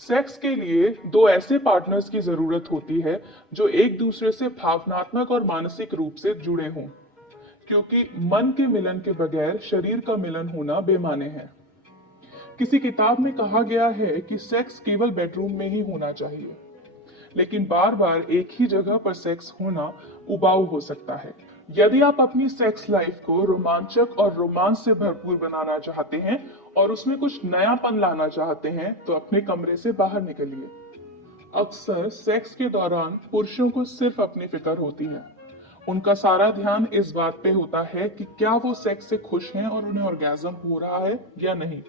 Sex के लिए दो ऐसे पार्टनर्स की जरूरत होती है जो एक दूसरे से भावनात्मक और मानसिक रूप से जुड़े हों, क्योंकि मन के मिलन के बगैर शरीर का मिलन होना बेमाने है। किसी किताब में कहा गया है कि सेक्स केवल बेडरूम में ही होना चाहिए, लेकिन बार बार एक ही जगह पर सेक्स होना उबाऊ हो सकता है। यदि आप अपनी सेक्स लाइफ को रोमांचक और रोमांस से भरपूर बनाना चाहते हैं और उसमें कुछ नयापन लाना चाहते हैं, तो अपने कमरे से बाहर निकलिए। अक्सर सेक्स के दौरान पुरुषों को सिर्फ अपनी फिक्र होती है। उनका सारा ध्यान इस बात पे होता है कि क्या वो सेक्स से खुश हैं और उन्हें ऑर्गेज्म हो रहा है या नहीं।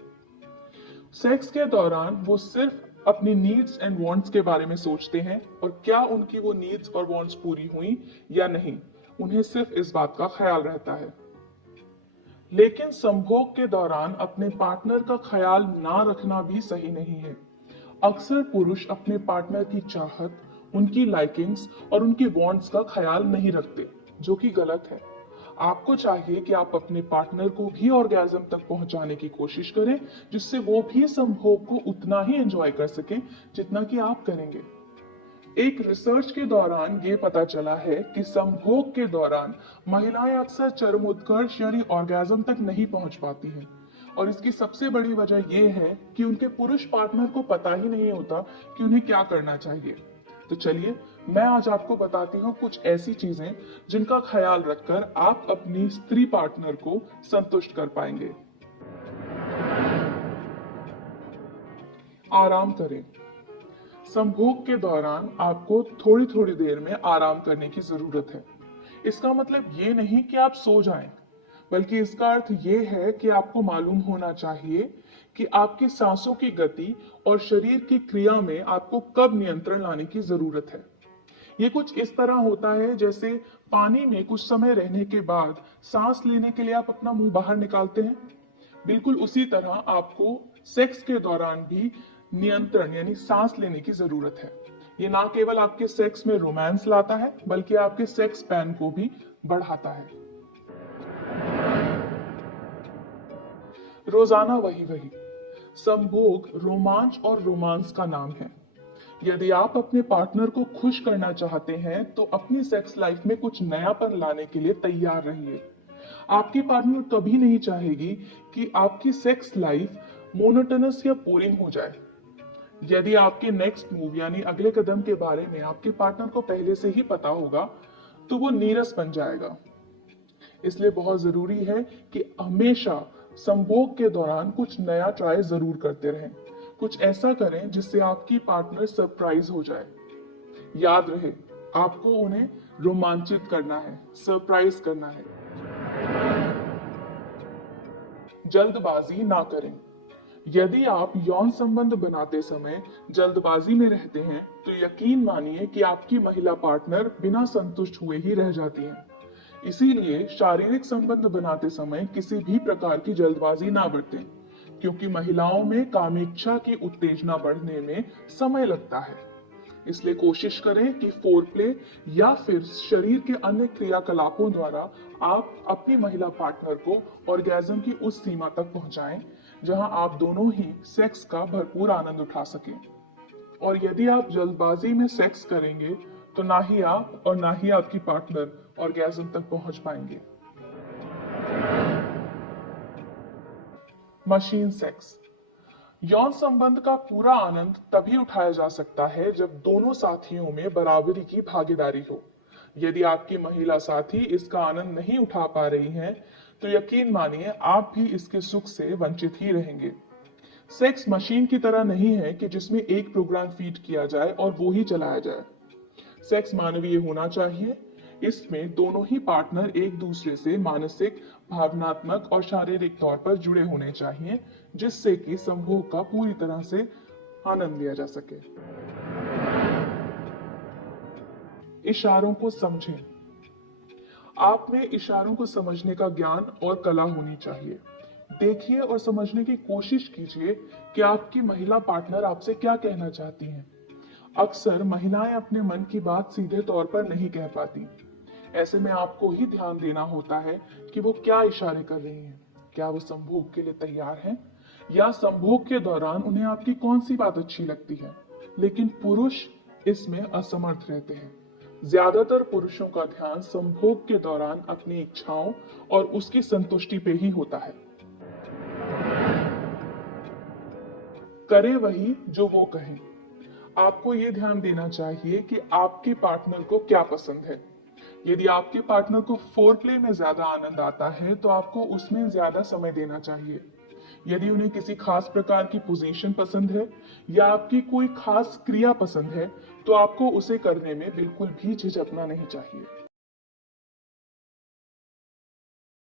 सेक्स के दौरान वो सिर्फ अपनी नीड्स एंड वांट्स के बारे में सोचते हैं और क्या उनकी वो नीड्स और वांट्स पूरी हुई या नहीं, उन्हें सिर्फ इस बात का ख्याल रहता है। लेकिन संभोग के दौरान अपने पार्टनर का ख्याल ना रखना भी सही नहीं है। अक्सर पुरुष अपने पार्टनर की चाहत, उनकी लाइकिंग्स और उनकी वांट्स का ख्याल नहीं रखते, जो कि गलत है। आपको चाहिए कि आप अपने पार्टनर को भी ऑर्गेज्म तक पहुंचाने की कोशिश करें, जिससे वो भी संभोग को उतना ही एंजॉय कर सके जितना कि आप करेंगे। एक रिसर्च के दौरान ये पता चला है कि संभोग के दौरान महिलाएं अक्सर चरमोत्कर्ष यानी ऑर्गेज्म तक नहीं पहुंच पाती हैं, और इसकी सबसे बड़ी वजह यह है कि उनके पुरुष पार्टनर को पता ही नहीं होता कि उन्हें क्या करना चाहिए। तो चलिए, मैं आज आपको बताती हूँ कुछ ऐसी चीजें जिनका ख्याल रखकर आप अपनी स्त्री पार्टनर को संतुष्ट कर पाएंगे। आराम करें। संभोग के दौरान आपको थोड़ी थोड़ी देर में आराम करने की जरूरत है। इसका मतलब ये नहीं कि आप सो जाएं, बल्कि इसका अर्थ ये है कि आपको मालूम होना चाहिए कि आपकी सांसों की गति और शरीर की क्रिया में आपको कब नियंत्रण लाने की जरूरत है। ये कुछ इस तरह होता है जैसे पानी में कुछ समय रहने के बाद सांस लेने के लिए आप अपना मुंह बाहर निकालते हैं। बिल्कुल उसी तरह आपको सेक्स के दौरान भी नियंत्रण यानी सांस लेने की जरूरत है। ये ना केवल आपके सेक्स में रोमांस लाता है, बल्कि आपके सेक्स पैन को भी बढ़ाता है। रोजाना वही वही। संभोग रोमांच और रोमांस का नाम है। यदि आप अपने पार्टनर को खुश करना चाहते हैं, तो अपनी सेक्स लाइफ में कुछ नयापन लाने के लिए तैयार रहिए। आपकी पार्टनर कभी नहीं चाहेगी कि आपकी सेक्स लाइफ मोनोटोनस या बोरिंग हो जाए। यदि आपके नेक्स्ट मूव यानी अगले कदम के बारे में आपके पार्टनर को पहले से ही पता होगा, तो वो नीरस बन जाएगा। इसलिए बहुत जरूरी है कि हमेशा संभोग के दौरान कुछ नया ट्राई जरूर करते रहें। कुछ ऐसा करें जिससे आपकी पार्टनर सरप्राइज हो जाए। याद रहे, आपको उन्हें रोमांचित करना है, सरप्राइज करना है। जल्दबाजी ना करें। यदि आप यौन संबंध बनाते समय जल्दबाजी में रहते हैं, तो यकीन मानिए कि आपकी महिला पार्टनर बिना संतुष्ट हुए ही रह जाती है। इसीलिए शारीरिक संबंध बनाते समय किसी भी प्रकार की जल्दबाजी ना बरतें, क्योंकि महिलाओं में कामेच्छा की उत्तेजना बढ़ने में समय लगता है। इसलिए कोशिश करें कि फोरप्ले या फिर शरीर के अन्य क्रियाकलापों द्वारा आप अपनी महिला पार्टनर को ऑर्गेज्म की उस सीमा तक पहुंचाएं जहां आप दोनों ही सेक्स का भरपूर आनंद उठा सकें। और यदि आप जल्दबाजी में सेक्स करेंगे, तो ना ही आप और ना ही आपकी पार्टनर ऑर्गेज्म तक पहुंच पाएंगे। Machine sex. यौन संबंध का पूरा आनंद तभी उठाया जा सकता है जब दोनों साथियों में बराबरी की भागीदारी हो। यदि आपकी महिला साथी इसका आनंद नहीं उठा पा रही हैं, तो यकीन मानिए आप भी इसके सुख से वंचित ही रहेंगे। सेक्स मशीन की तरह नहीं है कि जिसमें एक प्रोग्राम फीड किया जाए और वो ही चलाया जाए। सेक्स मानवीय होना चाहिए। इसमें दोनों ही पार्टनर एक दूसरे से मानसिक, भावनात्मक और शारीरिक तौर पर जुड़े होने चाहिए, जिससे कि संभोग का पूरी तरह से आनंद लिया जा सके। इशारों को समझें। आप में इशारों को समझने का ज्ञान और कला होनी चाहिए। देखिए और समझने की कोशिश कीजिए कि आपकी महिला पार्टनर आपसे क्या कहना चाहती हैं। अक्सर महिलाएं अपने मन की बात सीधे तौर पर नहीं कह पाती। ऐसे में आपको ही ध्यान देना होता है कि वो क्या इशारे कर रही हैं। क्या वो संभोग के लिए तैयार हैं, या संभोग के दौरान उन्हें आपकी कौन सी बात अच्छी लगती है। लेकिन पुरुष इसमें असमर्थ रहते हैं। ज्यादातर पुरुषों का ध्यान संभोग के दौरान अपनी इच्छाओं और उसकी संतुष्टि पे ही होता है। करें वही जो वो कहें। आपको ये ध्यान देना चाहिए कि आपके पार्टनर को क्या पसंद है। यदि आपके पार्टनर को फोरप्ले में ज्यादा आनंद आता है तो आपको उसमें ज्यादा समय देना चाहिए। यदि उन्हें किसी खास प्रकार की पोजीशन पसंद है या आपकी कोई खास क्रिया पसंद है तो आपको उसे करने में बिल्कुल भी झिझकना नहीं चाहिए।